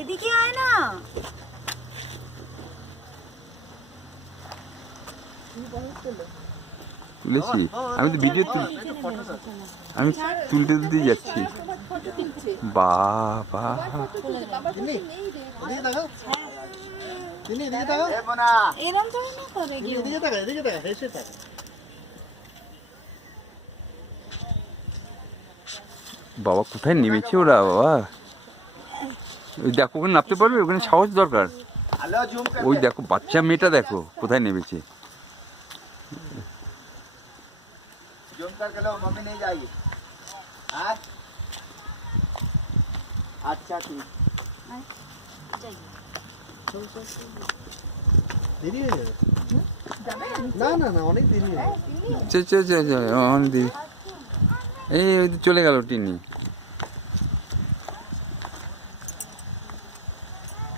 এদিকে আয় না। তুলেছি আমি তো ভিডিও আমি তুলতে তুলতে যাচ্ছি। বাবা বাবা কোথায় নেমেছে ওরা বাবা? ওই দেখো ওখানে নামতে পারবে, ওখানে সাহস দরকার। ওই দেখো বাচ্চা মেয়েটা দেখো কোথায় নেমেছে। আচ্ছা ঠিক দেরি হয়ে যাবে। না না না অনেক দেরি হয়ে যাবে। অনেক দেরি। এই চলে গেল টিনি।